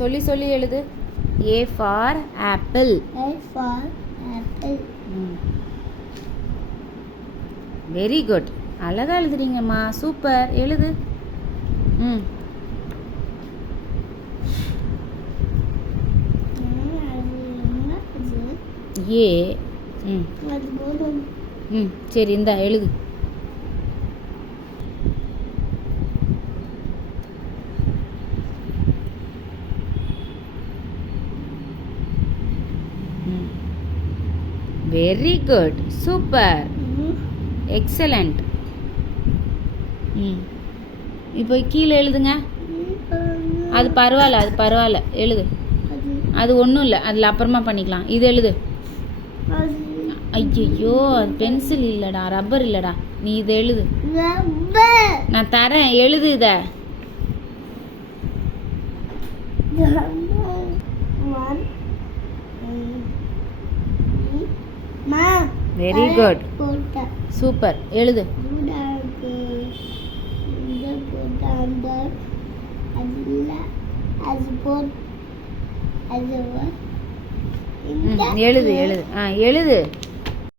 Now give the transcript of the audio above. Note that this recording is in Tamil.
சொல்லி சொல்லி எழுது. A for apple. A for apple. Very good. அழகா எழுதுறீங்கம்மா. சூப்பர். எழுது. ம் ஏ. ம் ம் சரி இந்தா எழுது. Very good. சூப்பர். எக்ஸலண்ட். ம் இப்போ கீழே எழுதுங்க. அது பரவாயில்ல எழுது. அது ஒன்றும் இல்லை, அதில் அப்புறமா பண்ணிக்கலாம். இது எழுது. ஐயோ அது பென்சில் இல்லைடா, ரப்பர் இல்லைடா. நீ இதை எழுது. நான் தரேன், எழுது இதை. Very good. சூப்பர். எழுது. எழுது எழுது. எழுது.